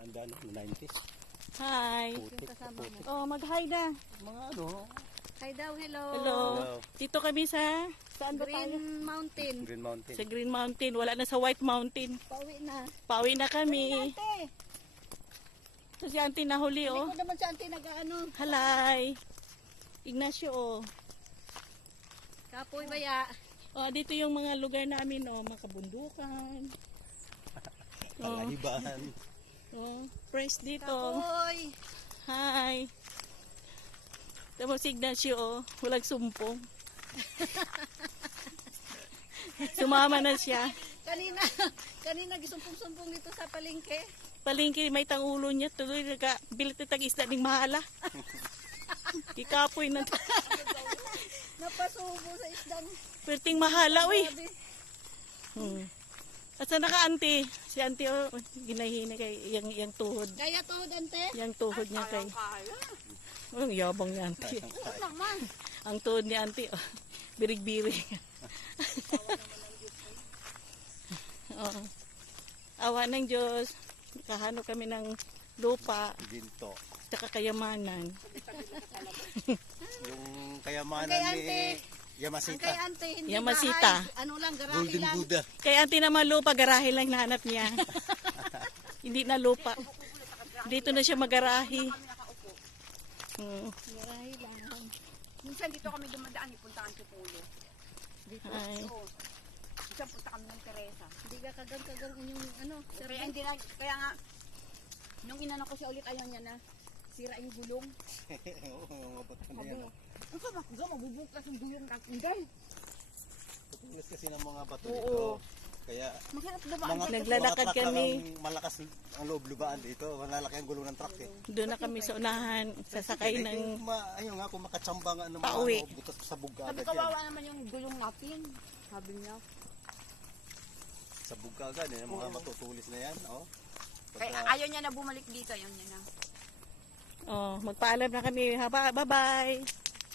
Anda na, 90s. Hi. Putik, putik. Oh, mag-hi na. Mga ano, Hi daw, hello. Hello. Dito kami sa saan ba tayo? Green Mountain. Green Mountain. Sa Green Mountain. Wala na sa White Mountain. Pauwi na. Pauwi na kami. Ate, So si auntie nahuli oh. hindi ko naman si auntie nag-ano. Halay. Ignacio oh. Kapoy baya. Oh, dito yung mga lugar namin oh, mga kabundukan. Oh, Kalahiban. oh, press dito. Kapoy. Hi. Tama si Ignacio oh, walang sumpong. Sumama na siya. Kanina gisumpong-sumpong dito sa palengke. Palingki may tangulo niya tuloy nagbilit na tag-isda ning mahala. Kikapoy na. Napasubo sa isdang. Perting mahala uy. Grabe. Asa na ka auntie? Si auntie oh, ginahina kay yang tuhod. Kaya tuhod ante? Yang tuhod niya kay. Oh, ang yabang ni auntie. Oo naman. Ang tuhod ni auntie oh, birig-birig. Oh. Awa ng Diyos. Kahano kami ng lupa, Ginto. tsaka kayamanan. Yung kayamanan Kay ni ante. Ang Yamasita. kay ante, hindi Yamasita. bahay. Ano lang, garahe Golden lang. Buddha. Kay auntie naman lupa, garahe lang nahanap niya. Hindi na lupa. Dito na siya magarahe. Garahe lang. Minsan dito kami dumadaan, ipuntahan si Pulo. Dito. Ay. Oo. Minsan punta kami ng Teresa. Hindi ka kagang-kagang inyong ano. Kaya hindi na, kaya nga, nung inano ko siya ulit, ayaw niya na, sira yung gulong. Oo, mga bato na Sabi yan. mo, ang kabak ko, mabubukas yung gulong kakinggan. Tutulis kasi ng mga bato Oo. dito. Kaya Masarap dumaan. mga Naglalakad mga truck lang kami. ang malakas ang loob lubaan dito. Malalaki ang gulong ng truck eh. Doon na kami sa unahan, sasakay ng Ayun nga, kung makatsamba nga ng mga Pauwi. ano, butas sa buga Sabi agad ko, yan. wawa naman yung gulong natin. Sabi niya. Sa buga agad eh, mga Oo. matutulis na yan. Oh. Kaya Pagka, ayaw niya na bumalik dito, ayaw niya na. oh, magpaalam na kami. Bye-bye.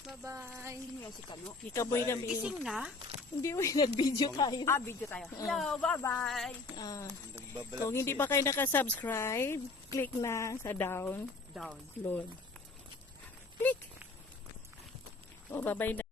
Bye-bye. Hindi niya si Kano. Ikaboy Bye. kami. Gising na? Hindi uy, nag-video tayo. Video tayo. Hello, bye-bye. Ah, nagbabalat kung hindi siya pa kayo nakasubscribe, click na sa download. Down. Click. Oh, bye-bye na.